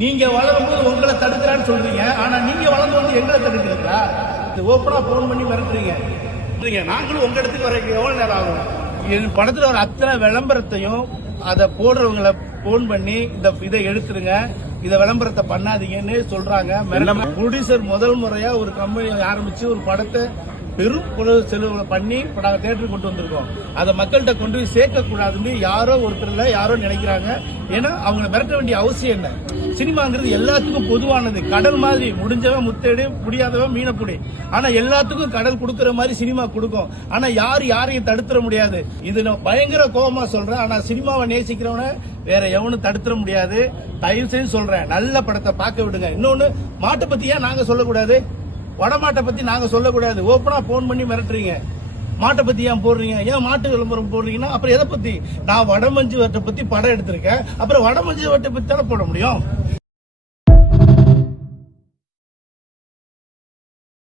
நீங்க வளரும்போது உங்களை தடுக்கிறான்னு சொல்றீங்க, ஆனா நீங்க வளர்ந்து வந்து எங்களை தடுக்கிறீங்களா? ஓப்பனா போன் பண்ணி மிரட்டுறீங்க. நாங்களும் உங்க இடத்துக்கு வர எவ்வளவு நேரம் ஆகும்? என் படத்துல ஒரு அத்தனை விளம்பரத்தையும் அதை போடுறவங்களை போன் பண்ணி இதை எடுத்துருங்க, இத விளம்பரத்தை பண்ணாதீங்கன்னு சொல்றாங்க. ப்ரொடியூசர் முதல் முறையா ஒரு கம்பெனி ஆரம்பிச்சு ஒரு படத்தை பெரும் செலவு பண்ணி நாங்கள் தேட்டருக்கு கொண்டு வந்திருக்கோம். அதை மக்கள்கிட்ட கொண்டு போய் சேர்க்க கூடாதுன்னு யாரோ ஒருத்தர்ல யாரோ நினைக்கிறாங்க. ஏன்னா அவங்களை மிரட்ட வேண்டிய அவசியம் என்ன? சினிமாங்கிறது எல்லாத்துக்கும் பொதுவானது. கடல் மாதிரி முடிஞ்சவன் முத்தேடு, முடியாதவன் மீனப்புடி. ஆனா எல்லாத்துக்கும் கடல் கொடுக்கற மாதிரி சினிமா கொடுக்கும். ஆனா யாரையும் தடுத்துட முடியாது. இது நான் பயங்கர கோபமா சொல்றேன். ஆனா சினிமாவை நேசிக்கிறவன வேற எவனும் தடுத்துட முடியாது. தயவு செய்து சொல்றேன், நல்ல படத்தை பார்க்க விடுங்க. இன்னொன்னு, மாட்டை பத்தி ஏன் நாங்க சொல்லக்கூடாது? வடமாட்டை பத்தி நாங்க சொல்லக்கூடாது? ஓப்பனா போன் பண்ணி மிரட்டுறீங்க. மாட்டை பத்தி ஏன் போடுறீங்க? ஏன் மாட்டு விளம்பரம் போடுறீங்கன்னா அப்புறம் எதை பத்தி? நான் வடமஞ்சு வட்டை பத்தி படம் எடுத்திருக்கேன், அப்புறம் வடமஞ்சு வட்டை பத்தி தானே போட முடியும்.